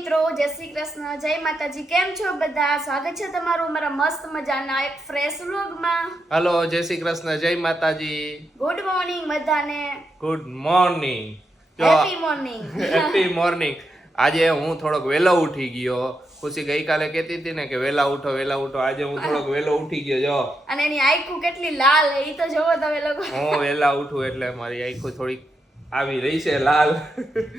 મિત્રો, જય શ્રી કૃષ્ણ, જય માતાજી. કેમ છો બધા? સ્વાગત છે તમારું મારા મસ્ત મજાના એક ફ્રેશ વ્લોગમાં. હેલો, જય શ્રી કૃષ્ણ, જય માતાજી. ગુડ મોર્નિંગ બધાને. Good morning. Happy morning. Happy morning. આજે હું થોડોક વહેલો ઉઠી ગયો. ખુશી ગઈકાલે કહેતી હતી ને કે વહેલા ઉઠો વહેલા ઉઠો. આજે હું થોડોક વહેલો ઉઠી ગયો. જો અને એની આંખો કેટલી લાલ એ તો જોવો તમે લોકો. હું વહેલા ઉઠું એટલે મારી આંખો થોડીક આવી રહી છે લાલ.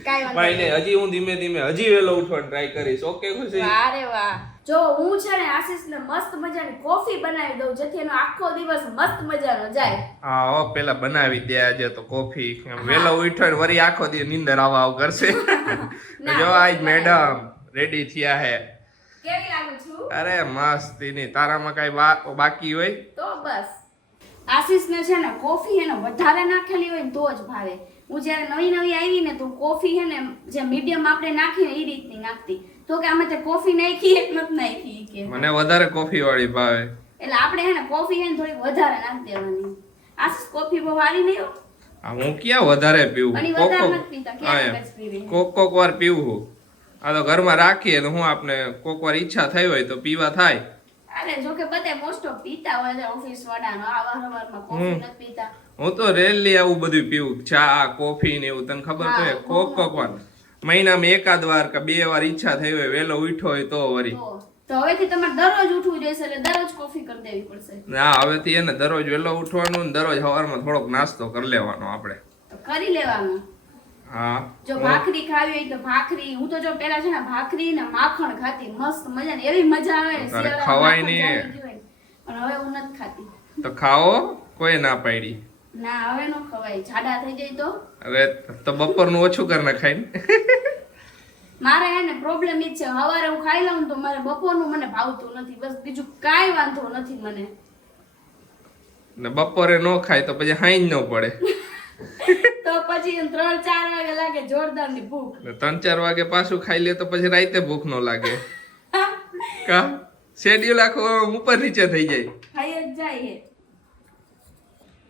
કાઈ વાંધો ભાઈ ને હજી હું ધીમે ધીમે હજી વહેલો ઉઠવાની ટ્રાય કરીશ. ઓકે ખુશી? અરે વાહ. જો હું છે ને આશીષને મસ્ત મજાની કોફી બનાવી દઉં જેથી એનો આખો દિવસ મસ્ત મજાનો જાય. હા હો, પેલા બનાવી દે આજે તો કોફી. વહેલો ઉઠ્યો વરી આખો દી નીંદર આવ કરશે. જો આજ મેડમ રેડી થયા હે. કેવી લાગુ છું? અરે મસ્ત. એની તારામાં કઈ બાકી હોય તો બસ આશીષને છે ને કોફી એને વધારે નાખેલી હોય ને તો જ ભાવે. હું જ્યારે નવી નવી આવી ને તો કોફી હે ને જે મીડિયમ આપણે નાખીને એ રીતની નાખતી. તો કે અમે તે કોફી નાખી એક નથી નાખી કે મને વધારે કોફી વાળી ભાવે. એટલે આપણે હે ને કોફી હે ને થોડીક વધારે નાખી દેવાની. આશીષ કોફી બહુ સારી નહીં હો. હું ક્યાં વધારે પીવું? અને વધારે નથી પીતા ક્યાં જ પીવી. કોક વાર પીવું. આ તો ઘરમાં રાખીએ તો હું આપને કોક વાર ઈચ્છા થઈ હોય તો પીવા થાય. અરે જો કે બધા મોસ્ટ ઓફ પીતા હોય છે ઓફિસ વાળાનો આવા સવારમાં કોફી નથી પીતા. હું તો રેલી આવું બધું પીવું. ચા કોફી ને એવું તને ખબર તો કોક વાર મહિનામાં એકાદ વાર કે બે વાર ઈચ્છા થઈ હોય વહેલો ઉઠ્યો હોય તો વરી. તો હવેથી તમારે દરરોજ ઉઠવું જોઈશે એટલે દરરોજ કોફી કરી દેવી પડશે. ના હવેથી એને દરરોજ વહેલો ઉઠવાનું ને દરરોજ સવારમાં થોડોક નાસ્તો કરી લેવાનો આપણે. કરી લેવાનું. હા જો ભાખરી ખાવી હોય તો ભાખરી. હું તો જો પેલા છે ને ભાખરી ને માખણ ખાતી મસ્ત મજાની એવી મજા આવે ખવાય ને. પણ હવે હું નથી ખાતી. તો ખાઓ, કોઈ ના પાડી. ના હવે નો ખવાય, જાડા થઈ જાય તો. હવે તો બપોરનું ઓછું કર નાખાય ને. મારે હે ને પ્રોબ્લેમ ઈ છે સવારે હું ખાઈ લઉં તો મારે બપોરનું મને ભાવતું નથી. બસ બીજું કાઈ વાંધો નથી મને. ને બપોરે નો ખાય તો પછી હાઈ ન પડે. તો પછી 3-4 વાગે લાગે જોરદારની ભૂખ. 3-4 વાગે પાછું ખાઈ લે તો પછી રાતે ભૂખ ન લાગે. કા શેડ્યુલ આખો ઉપર નીચે થઈ જાય. ખાઈ જ જાય હે.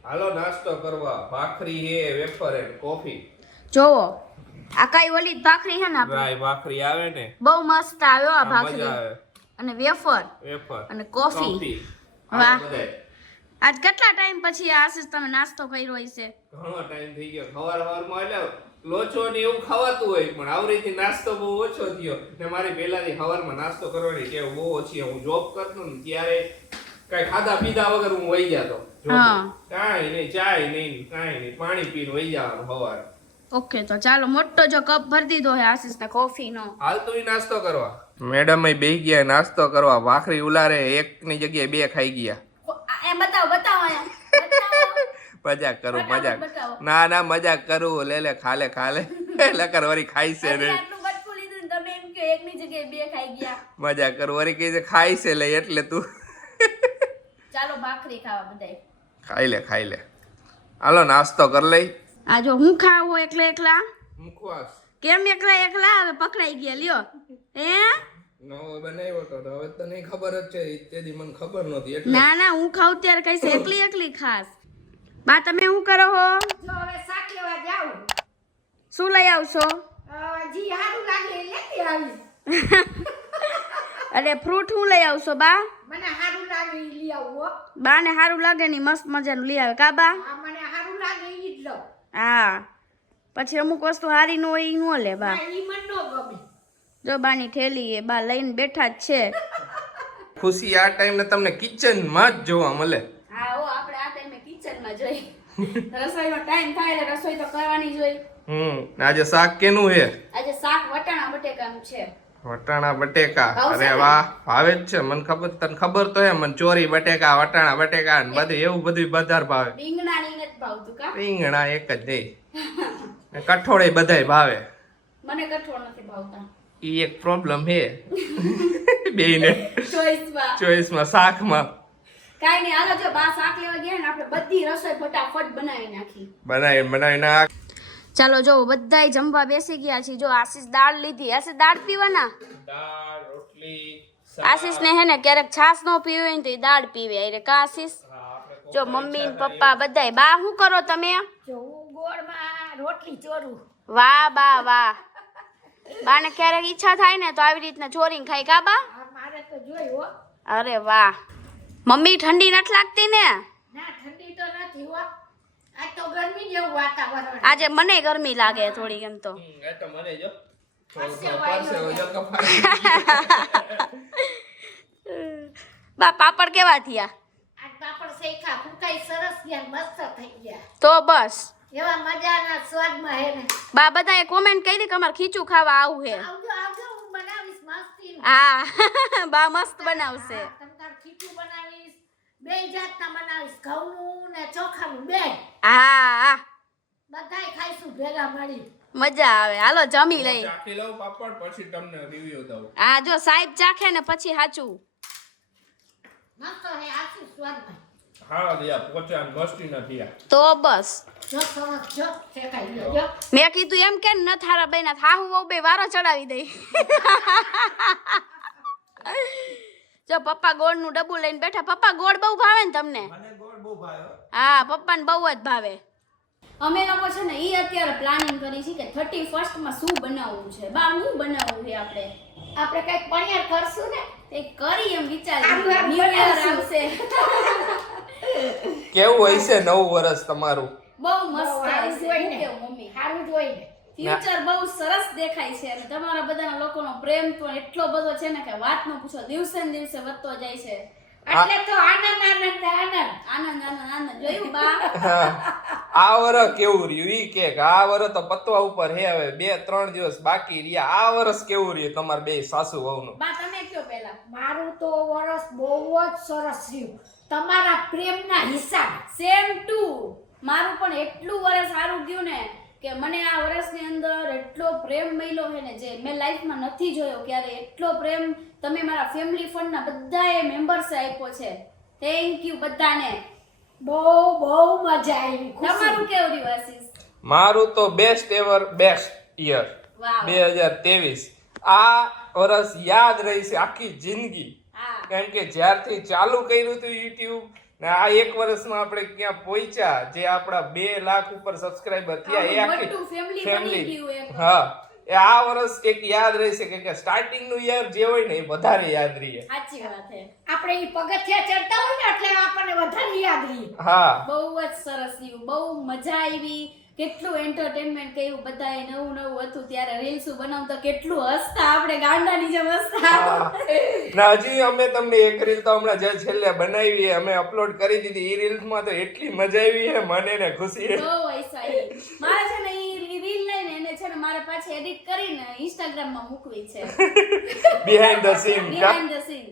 હાલો નાસ્તો કરવા. ભાખરી હે, વેફર હે, કોફી. જોવો આ કઈ ઓલી ભાખરી હે ને રાઈ ભાખરી આવે ને બહુ મસ્ત આવ્યો આ મજા ભાખરી આવે. અને વેફર અને કોફી. વાહ. આજ કેટલા ટાઈમ પછી આશીષ તમે નાસ્તો કર્યો હશે? ઘણો ટાઈમ થઈ ગયો. સવારમાં એટલે લોચો ને એવું ખાવાતું હોય પણ આવરીથી નાસ્તો બહુ ઓછો થયો. ને મારી પહેલાથી સવારમાં નાસ્તો કરવાની ટેવ બહુ ઓછી. હું જોબ કરતો ને ત્યારે કઈ ખાધા પીધા વગર હું વહી જતો. કાંઈ નહીં, ચાય નહીં, કાંઈ નહીં, પાણી પીને વહી જવાનું સવારે. ઓકે તો ચાલો મોટો જો કપ ભરી દીધો હે આશીષના કોફીનો. હાલ તું નાસ્તો કરવા. મેડમ બેહી ગયા નાસ્તો કરવા. ભાખરી ઉલારે એકની જગ્યાએ 2 ખાઈ ગયા. એ બતાવો મજાક કરું મજાક. ના ના મજાક કરું. લે ખાલે લકર વરી ખાઈ છે ને. આટલું બટકું લીધું ને તમે એમ કે એકની જગ્યાએ 2 ખાઈ ગયા. મજાક કરું વરી કે ખાઈ છે લે એટલે તું. ચાલો ભાખરી ખાવા બધાય. ખાઈ લે. હાલો નાસ્તો કર લઈ. આ જો હું ખાવો એકલા મુખવાસ. કેમ એકલા હવે પકડાઈ ગયા લ્યો. હે નવો બનાવ્યો તો હવે તને ખબર જ છે. તેથી મને ખબર નહોતી એટલે. ના હું ખાવ ત્યારે કઈ એકલી ખાસ. બા તમે શું કરો હો? જો હવે શાક લેવા જાઉં. શું લઈ આવશો? જી હારું લાગે લેતી આવી. અરે ફ્રૂટ શું લઈ આવશો બા? મને હારું લાગે ઈ લઈ આવું હો. બા ને સારું લાગે ને મસ્ત મજાનું લઈ આવે કા બા? આ મને હારું લાગે ઈ જ લઉં. હા પછી અમુક વસ્તુ હારી ન હોય ઈ ન લે બા. ના ઈ મને નો ગમે. જો બાની થેલી એ બા લઈને બેઠા જ છે. ખુશી આ ટાઈમ ને તમને કિચન માં જ જોવા મળે. હા ઓ આપણે આ ટાઈમે કિચનમાં જોઈ. રસોઈનો ટાઈમ થાય એટલે રસોઈ તો કરવાની જ હોય. આજે શાક કેનું હે? આજે શાક વટાણા બટેકાનું છે. વટાણા બટેકા. અરે વાહ, ભાવે જ છે. મને ખબર, તને ખબર તો હે મને ચોરી બટેકા, વટાણા બટેકા ને બધું એવું બધું બધાર ભાવે. રીંગણા ની નથી ભાવતું કા? રીંગણા એક જ નહીં. કઠોળ બધાય ભાવે. મને કઠોળ નથી ભાવતા. ઈ એક પ્રોબ્લેમ હે બેયને ચોઈસમાં શાકમાં. કાઈ નહીં હાલો જો બા શાક લેવા ગયા ને આપણે બધી રસોઈ ફટાફટ બનાવી નાખી. બનાવી નાખ. ચાલો જો બધાય જમવા બેસી ગયા છે. જો આશીષ દાળ લીધી. આશીષ દાળ પીવાના? દાળ રોટલી. આશીષ ને હે ને ક્યારેક છાસ નો પીવે હોય ને તો એ દાળ પીવે. અરે કા આશીષ? જો મમ્મી ને પપ્પા બધાય. બા શું કરો તમે? જો હું ગોળમાં રોટલી ચોરું. વાહ બા વાહ. બાને ક્યારેક ઈચ્છા થાય ને તો આવી રીતના ચોરીને ખાઈ કા બા? આ મારે તો જોઈ હો. અરે વાહ. મમ્મી ઠંડી નથી લાગતી ને? ના ઠંડી તો નથી હો. આ તો ગરમી જેવું વાતાવરણ. આજે મને ગરમી લાગે થોડી એમ તો. એ તો મને જો પરસેવો જો કપાય. બા પાપડ કેવા થયા? આ પાપડ શેકા ફૂકાઈ સરસ ગયા મસ્ત થઈ ગયા. તો બસ એવા મજાના સ્વાદમાં હે ને. બા બધાએ કોમેન્ટ કરી કે અમારે ખીચું ખાવા આવું હે. આવજો આવજો હું બનાવીશ મસ્તીનું. હા બા મસ્ત બનાવશે. હા, તમ તાર ખીચું બનાવીશ. બે જાતના બનાવીશ ઘઉંનું ને ચોખાનું બે. હા બધાય ખાઈશું ભેગા મળી. મજા આવે. હાલો જમી લઈ. ચાખી લઉં પાપડ પછી તમને રિવ્યુ દઉં. હા જો સાહેબ ચાખે ને પછી સાચું. મસ્ત હે આખી સ્વાદમાં. હા દિયા પોચા મસ્તી નથી આ. તો બસ જો સરસ જો શેકાઈ ગયો જો. મેં કીધું એમ કે ન થારા બેના થાહુ વહુ બે વારો ચડાવી દઈ. જો પપ્પા ગોળનું ડબ્બુ લઈને બેઠા. પપ્પા ગોળ બહુ ભાવે ને તમને? મને ગોળ બહુ ભાવે. હા પપ્પાને બહુ જ ભાવે. અમે લોકો છે ને ઈ અત્યારે પ્લાનિંગ કરી છે કે 31st માં શું બનાવવું છે. બા શું બનાવવું છે આપણે? આપણે કઈક પણિયાર કરશું ને. એ કરી એમ વિચાર આવું આવું ન્યુ યર બનાવશું. આવશે. કેવું હોય છે નવું વર્ષ તમારું? બહુ મસ્ત સારું હશે. જોઈ શું ને. કેવું મમ્મી? સારું જોઈ ને. ફ્યુચર બહુ સરસ દેખાય છે અને તમારા બધાના લોકોનો પ્રેમ પણ એટલો બધો છે ને કે વાત ન પૂછો. દિવસે ને દિવસે વધતો જાય છે. એટલે તો આનંદ આનંદ આનંદ. આનંદ આનંદ આનંદ. જોયું બા? આ વરસ કેવું રહ્યું ઈ કે આ વરસ તો પતવા ઉપર હે હવે 2-3 દિવસ બાકી રહ્યા. આ વરસ કેવું રહ્યું તમાર બે સાસુ વહુનું? બા તમે કયો પહેલા. મારું તો વરસ બહુ જ સરસ રહ્યું તમારા પ્રેમના હિસાબ. Same to. મારું પણ એટલું વર્ષ સારું ગયું ને કે મને આ વર્ષની અંદર એટલો પ્રેમ મળ્યો છે ને જે મેં લાઈફમાં નથી જોયો ક્યારે. એટલો પ્રેમ તમે મારા ફેમિલી ફંડના બધાએ મેમ્બર્સે આપ્યો છે. થેન્ક યુ બધાને. બહુ બહુ મજા આવી. તમારું કેવું રહ્યું આશીષ? મારું તો બેસ્ટ એવર બેસ્ટ યર વાવ. 2023. આ વર્ષ યાદ રહી છે આખી જિંદગી. હા કારણ કે જ્યારથી ચાલુ કર્યું હતું YouTube ને આ એક વર્ષમાં આપણે ક્યાં પહોંચ્યા જે આપણા 2 લાખ ઉપર સબસ્ક્રાઇબર થયા એ આપણું આખી મોટું family બની ફેમિલી. ગયું એક. હા એ આ વર્ષ એક યાદ રહેશે કે સ્ટાર્ટિંગ નું યર જે હોય ને એ વધારે યાદ રહે. સાચી વાત છે. આપણે ઈ પગથિયા ચડતા હોય ને એટલે આપણને વધારે યાદ રહી. હા બહુ જ સરસ રહ્યું. બહુ મજા આવી. કેટલું એન્ટરટેનમેન્ટ કર્યું બધાએ. નવું નવું હતું ત્યારે રીલ્સ બનાવતા કેટલું હસતા આપણે ગાંડાની જેમ હસતા. ના હજી અમે તમને એક રીલ તો હમણાં જે છેલ્લે બનાવી એ અમે અપલોડ કરી દીધી. એ રીલ્સ માં તો એટલી મજા આવી હે મને ને ખુશી હે. બહુ હસા આવી. મારે છે ને ઈ રીલ લઈને એને છે ને મારે પાછી એડિટ કરીને Instagram માં મૂકવી છે. Behind the scene behind the scene.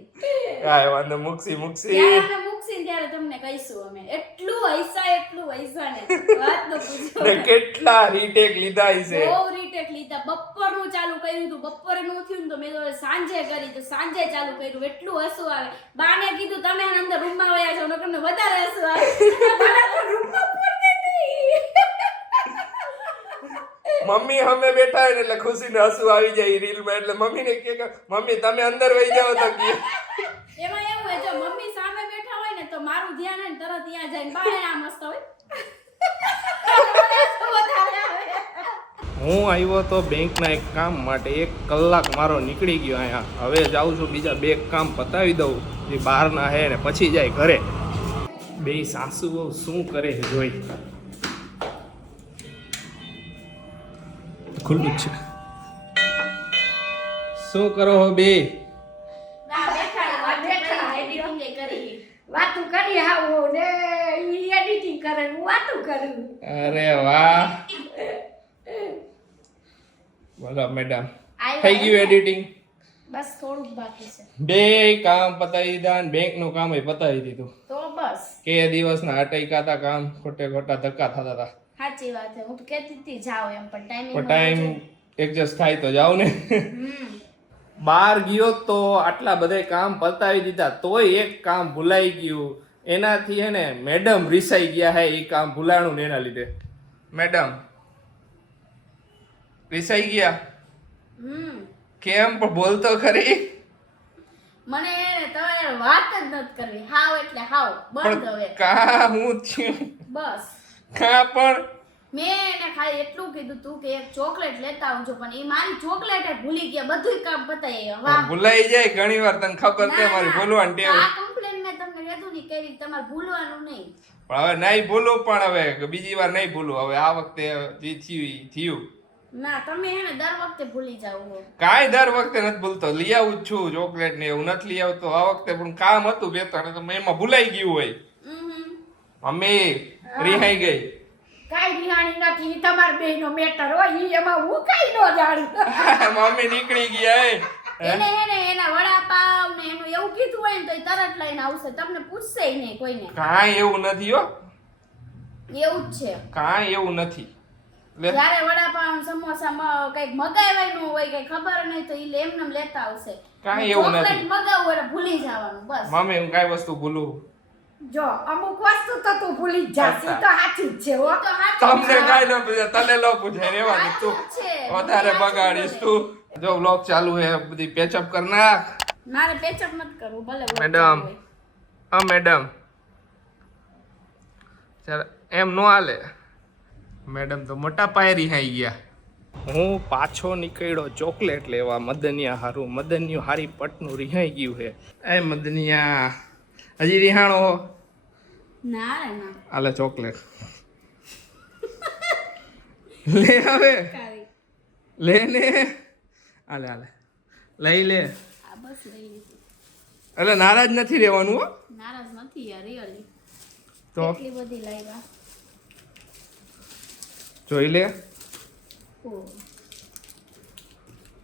કાંઈ વાંધો મૂકશી જ્યારે અમે મૂકશી ત્યારે તમને કહીશું અમે. એટલું હસા ને વાત ન પૂછો. ને કેટલા રીટેક લીધા છે. બહુ રીટેક લીધા. બપોરનું ચાલુ કર્યું હતું. બપોરે નું થયું ને તો મેં તો સાંજે કરી તો સાંજે ચાલુ કર્યું. એટલું હસવું આવે. બાને કીધું તમે આના અંદર રૂમમાં વયા જાઓ નકર મને વધારે હસવું આવે. બાને તો રૂમમાં પૂરી દીધી. મમ્મી અમે બેઠા હોય ને એટલે ખુશીને હસવું આવી જાય રીલ માં. એટલે મમ્મીને કે મમ્મી તમે અંદર વહી જાઓ તો કે એમાં એવું હોય જો મમ્મી સામે બેઠા હોય ને તો મારું ધ્યાન હોય ને તરત ત્યાં જાય ને બાને આમ હસતા હોય. વધારે આવે. હું આવ્યો તો બેંકના એક કામ માટે 1 કલાક મારો નીકળી ગયો અહીંયા. હવે જાઉં છું બીજા 2 કામ પતાવી દઉં જે બહારના હે ને પછી જાય ઘરે. બે સાસુ વહુ શું કરે છે જોઈ. ખુલ્લું છે. શું કરો હો બે? એડિટિંગ કરી. વાતું કરી આવું ને ઈ એડિટિંગ કરે ને હું વાતું કરું. અરે વાહ બોલો મેડમ થઈ ગયું એડિટિંગ? બસ થોડુંક બાકી છે. બે કામ પતાવી દીધા ને બેંકનું કામ પતાવી દીધું. તો બસ કે દિવસના અટક્યા હતા કામ. ખોટા ધક્કા થતા હતા. સાચી વાત છે. હું તો કહેતી હતી જાઓ એમ પણ પણ ટાઈમ એડજસ્ટ થાય તો જાવ ને. હમ. બહાર ગયો તો આટલા બધા કામ પતાવી દીધા તોય એક કામ ભૂલાઈ ગયું. એનાથી હે ને મેડમ રિસાઈ ગયા હે. એ કામ ભૂલાણું ને એના લીધે મેડમ રિસાઈ ગયા. કેમ પણ બોલતો ખરી. મને એને તમારે વાત જ નથી કરવી. હાવ એટલે હાવ બંધ હવે. કા હું થયું બસ કા પણ મેં એને ખાલી એટલું કીધું તું કે એક ચોકલેટ લેતા આવજો, પણ એ મારી ચોકલેટ ભૂલી ગયા, બધુંય કામ પતાય વાહ. ભૂલાઈ જાય ઘણી વાર, તને ખબર છે મારી ભૂલવાની ટેવ. આ કમ્પ્લેન મેં તમને કીધું ની કરી, તમારે ભૂલવાનું નહીં. પણ હવે નહીં ભૂલું, પણ હવે બીજી વાર નહીં ભૂલું. હવે આ વખતે જે થયું ઈ થયું. ના તમે એને દર વખતે ભૂલી જાવ છો. કાંઈ દર વખતે નથી ભૂલતો, લઈ આવું જ છું ચોકલેટ ને એવું નથી લઈ આવતો. આ વખતે પણ કામ હતું બે ત્રણ, તો એમાં ભૂલાઈ ગયું હોય. મમ્મી રિહાઈ ગઈ. કાંઈ રિહાણી નથી, ઈ તમાર બેયનો મેટર હોય, ઈ એમાં હું કાંઈ ન જાણું. મમ્મી નીકળી ગયા એના વડાપાવ ને એનું એવું કીધું હોય ને તો એ તરત લઈને આવશે, તમને પૂછશે નહીં કોઈને. કાંઈ એવું નથી હો, એવું જ છે. કાંઈ એવું નથી. જ્યારે વડાપાવ સમોસા કઈક મગાવ્યાનું હોય કઈ ખબર નહીં તો ઈ એમને લેતા આવશે. કાંઈ એવું નથી. ચોકલેટ મગાવું એટલે ભૂલી જવાનું બસ. મમ્મી હું કાંઈ વસ્તુ ભૂલું? જો અમુક વસ્તુ તો તું ભૂલી જ જાશ, ઈ તો સાચી જ છે હો. તમને કાંઈ ન પૂછે, તને ન પૂછે, રેવાનું તું વધારે બગાડીશ તું. જો વ્લોગ ચાલુ હે, બધી પેચઅપ કર નાખ. મારે પેચઅપ મત કરવું ભલે. મેડમ મેડમ ચાલ એમ નો હાલે. મેડમ તો મોટા પાયે રિહાઈ ગયા. હું પાછો નીકળ્યો ચોકલેટ લેવા મદનિયા હારું. મદનિયું હારી પટનું રિહાઈ ગયું છે. એ મદનિયા હજી રિહાણો ના રે ના. આલે ચોકલેટ લે હવે લે ને આલે આલે લઈ લે. આ બસ લઈ લીધું. એટલે નારાજ નથી રહેવાનું હો. નારાજ નથી યાર, રિયલી. તો એટલી બધી લાવ્યા. જોઈ લે.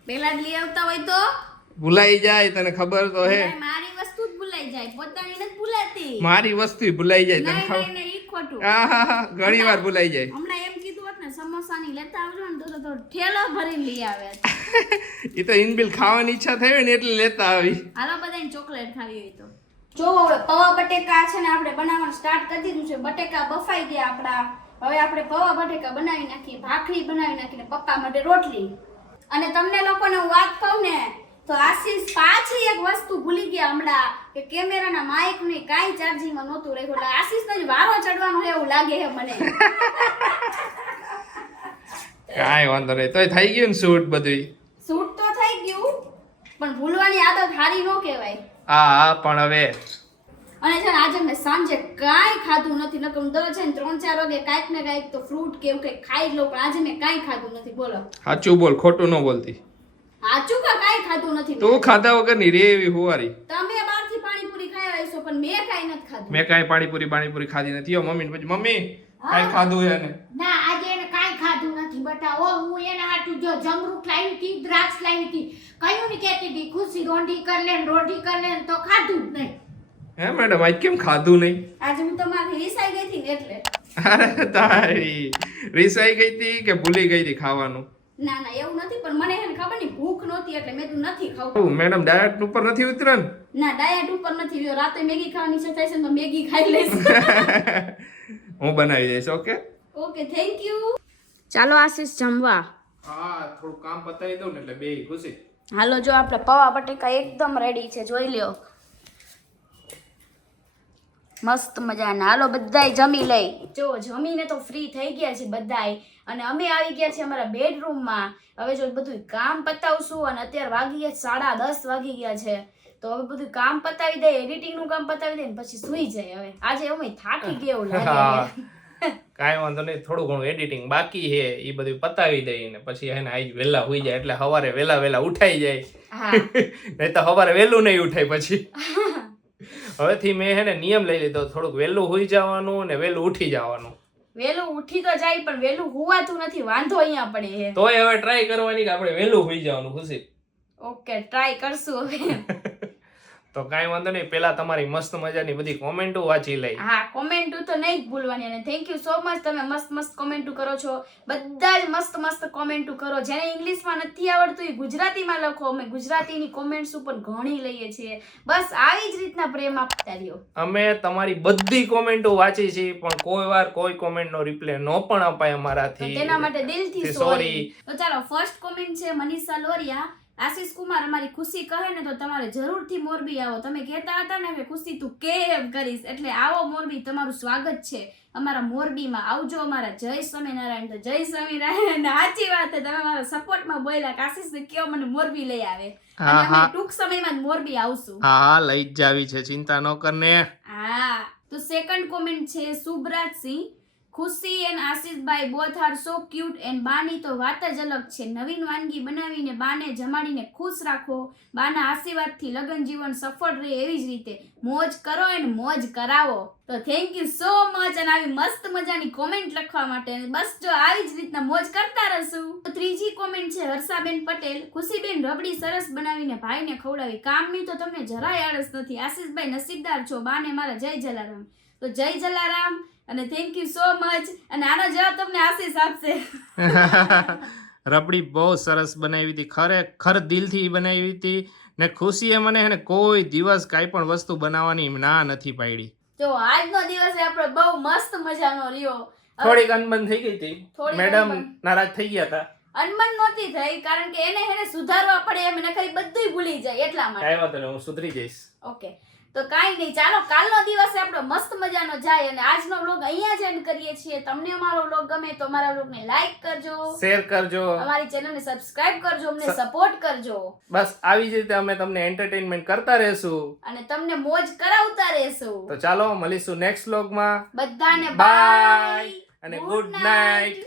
પેલા જ લઈ આવતા હોય તો ભૂલાઈ જાય, તને ખબર તો હે. મારી વસ્તુ જ ભૂલાઈ જાય, પોતાની નથી ભૂલાતી. મારી વસ્તુ ભૂલાઈ જાય, તને નહીં ખબર. નહીં ઈ ખોટું. હા ઘણી વાર ભૂલાઈ જાય. હમણાં એમ કીધું હોત ને સમોસાની લેતા આવજો ને તો ઠેલો ભરીને લઈ આવે. એ તો ઇનબિલ ખાવાની ઈચ્છા થઈ હોય ને એટલે લેતા આવી. હાલો બધાને ચોકલેટ ખાવી હોય તો. જો હવે પૌવા બટેકા છે ને આપણે બનાવવાનું સ્ટાર્ટ કરી દીધું છે. બટેકા બફાઈ ગયા આપણા. હવે આપણે પૌવા બટેકા બનાવી નાખીએ, ભાખરી બનાવી નાખીને પપ્પા માટે રોટલી. અને તમને લોકોને હું વાત કહું ને તો આશીષ પાછી એક વસ્તુ ભૂલી ગયા હમણાં કે કેમેરાના માઇક ને કાંઈ ચાર્જિંગમાં નહોતું રાખ્યું. એટલે આશીષનો જ વારો ચડવાનો એવું લાગે છે મને. કાંઈ વાંધો નહીં, તોય થઈ ગયું ને શૂટ બધું. શૂટ તો થઈ ગયું, પણ ભૂલવાની આદત હારી ન કહેવાય. હા પણ હવે અને છે ને આજે મેં સાંજે કાંઈ ખાધું નથી. નકર હું દર છે ને 3-4 વાગે કાંઈક ને કાંઈક તો ફ્રૂટ કે એવું કંઈક ખાઈ જ લઉં, પણ આજે મેં કાંઈ ખાધું નથી. બોલો સાચું બોલ, ખોટું ન બોલતી. સાચું કાંઈ ખાધું નથી. તું ખાધા વગર ની રે એવી હુવારી. તમે બહારથી પાણીપુરી ખાયા હશો પણ મેં કાંઈ નથી ખાધું. મેં કાંઈ પાણીપુરી ખાધી નથી હો. મમ્મી પછી મમ્મી કાંઈ ખાધું એને? ના આજે એને કાંઈ ખાધું નથી બટા. ઓ હું એના હાટું જો જમરૂખ લાવી હતી, દ્રાક્ષ લાવી હતી, કયું ની કહેતી હતી ખુશી રોટી કર લે તો ખાધું જ નહીં. હે મેડમ આજ કેમ ખાધું નહીં? આજે હું તમારી રીસાઈ ગઈ હતી ને એટલે. અરે તારી રીસાઈ ગઈ હતી કે ભૂલી ગઈ હતી ખાવાનું? ના ના એવું નથી, પણ મને એને ખબર નહીં ભૂખ નહોતી એટલે મેં તું નથી ખાવું. મેડમ ડાયટ ઉપર નથી ઉતર્યા ને? ના ડાયટ ઉપર નથી રહ્યો. રાતે મેગી ખાવાની ઈચ્છા થાય છે તો મેગી ખાઈ લઈશ. હું બનાવી દઈશ. Okay okay thank you. ચાલો આશીષ જમવા. હા થોડું કામ પતાવી દઉં ને એટલે બે ખુશી. હાલો જો આપણે પૌવા બટેકા એકદમ રેડી છે, જોઈ લ્યો મસ્ત મજાના. હાલો બધાય જમી લઈ. જો જમીને તો ફ્રી થઈ ગયા છે બધાય, અને અમે આવી ગયા છીએ અમારા બેડરૂમમાં. હવે જો બધું કામ પતાવશું, અને અત્યારે વાગી ગયા 10:30 વાગી ગયા છે. તો હવે બધું કામ પતાવી દે, એડિટિંગ નું કામ પતાવી દે ને પછી સુઈ જાય. હવે આજે અમે થાકી ગયા એવું લાગે. કાંઈ વાંધો નહીં, થોડું ઘણું એડિટિંગ બાકી છે એ બધું પતાવી દઈ ને પછી એને આજ વહેલા હોઈ જાય એટલે સવારે વહેલા ઉઠાઈ જાય. નહીં તો સવારે વહેલું નહીં ઉઠાય પછી. હવેથી મેં હેને નિયમ લઈ લીધો, થોડુંક વહેલું હોઈ જવાનું ને વહેલું ઉઠી જવાનું. વહેલું ઉઠી તો જાય પણ વહેલું હોવાતું નથી, વાંધો અહીંયા પડે છે. તોય હવે ટ્રાય કરવાની કે આપણે વહેલું હોઈ જવાનું. ખુશી ઓકે ટ્રાય કરશું હવે. તો કાંઈ વાંધો નહીં, પેલા તમારી મસ્ત મજાની બધી કોમેન્ટો વાંચી લઈ. હા કોમેન્ટો તો નહીં જ ભૂલવાની, અને થેન્ક યુ સો મચ. તમે મસ્ત કોમેન્ટો કરો છો, બધા જ મસ્ત કોમેન્ટો કરો. જેને ઇંગ્લિશમાં નથી આવડતું એ ગુજરાતીમાં લખો. અમે ગુજરાતીની કોમેન્ટ્સ ઉપર ઘણી લઈએ છીએ. બસ આવી જ રીતના પ્રેમ આપતા રહ્યો. અમે તમારી બધી કોમેન્ટો વાંચી છે, પણ કોઈ વાર કોઈ કોમેન્ટનો રિપ્લાય ન પણ અપાય અમારાથી. તેના માટે દિલથી સોરી. તો ચાલો ફર્સ્ટ કોમેન્ટ છે મનીષા લોરિયા. આશીષ કુમાર અમારી ખુશી કહે ને તો તમારે જરૂરથી મોરબી આવો. તમે કહેતા હતા ને કે ખુશી તું કે એમ કરીશ, એટલે આવો મોરબી, તમારું સ્વાગત છે. અમારા મોરબીમાં આવજો. અમારા જય સ્વામિનારાયણ. તો જય સ્વામિનારાયણ. અને સાચી વાત છે, તમે મારા સપોર્ટમાં બોલ્યા કે આશીષને કયો મને મોરબી લઈ આવે. અને અમે ટૂંક સમયમાં જ મોરબી આવશું. હા લઈ જ જાવી છે, ચિંતા ન કરને. હા તો સેકન્ડ કોમેન્ટ છે Subrajsinh. Khushi and Ashishbhai both are so cute and બાની તો વાત જ અલગ છે. નવીન વાનગી બનાવીને બાને જમાડીને ખુશ રાખો. બાના આશીર્વાદથી લગ્ન જીવન સફળ રહે એવી જ રીતે મોજ કરો એન્ડ મોજ કરાવો. તો થેન્ક યુ સો મચ અને આવી મસ્ત મજાની કોમેન્ટ લખવા માટે. બસ જો આવી જ રીતના મોજ કરતા રહેશું. તો ત્રીજી કોમેન્ટ છે હર્ષાબેન પટેલ. ખુશીબેન રબડી સરસ બનાવીને ભાઈને ખવડાવી. કામની તો તમને જરાય આળસ નથી. આશીષભાઈ નસીબદાર છો. બાને મારા જય જલારામ. તો જય જલારામ અને થેન્ક યુ સો મચ. અને આનો જવાબ તમને આશીષ આપશે. રબડી બહુ સરસ બનાવી હતી, ખરેખર દિલથી બનાવી હતી. ને ખુશીએ મને હે ને કોઈ દિવસ કાંઈ પણ વસ્તુ બનાવવાની ના નથી પાડી. જો આજનો દિવસ આપણો બહુ મસ્ત મજાનો રહ્યો. થોડીક અનબન થઈ ગઈ હતી, થોડીક મેડમ અનબન. નારાજ થઈ ગયા હતા. અનબન નહોતી થઈ કારણ કે એને સુધારવા પડે એમ નકરી બધુંય ભૂલી જાય એટલા માટે. કાંઈ વાંધો નહીં, હું સુધરી જઈશ. ઓકે તો કાંઈ નહીં, ચાલો કાલનો દિવસ આપણો મસ્ત મજાનો જાય અને આજનો વ્લોગ અહીંયા જ એન્ડ કરીએ છીએ. તમને અમારો વ્લોગ ગમે તો અમારા વ્લોગને લાઈક કરજો, શેર કરજો, અમારી ચેનલને સબસ્ક્રાઇબ કરજો, અમને સપોર્ટ કરજો. બસ આવી જ રીતે અમે તમને એન્ટરટેનમેન્ટ કરતા રહેશું અને તમને મોજ કરાવતા રહેશું. તો ચાલો મળીશું નેક્સ્ટ વ્લોગમાં. બધાને બાય બાય અને ગુડ નાઇટ.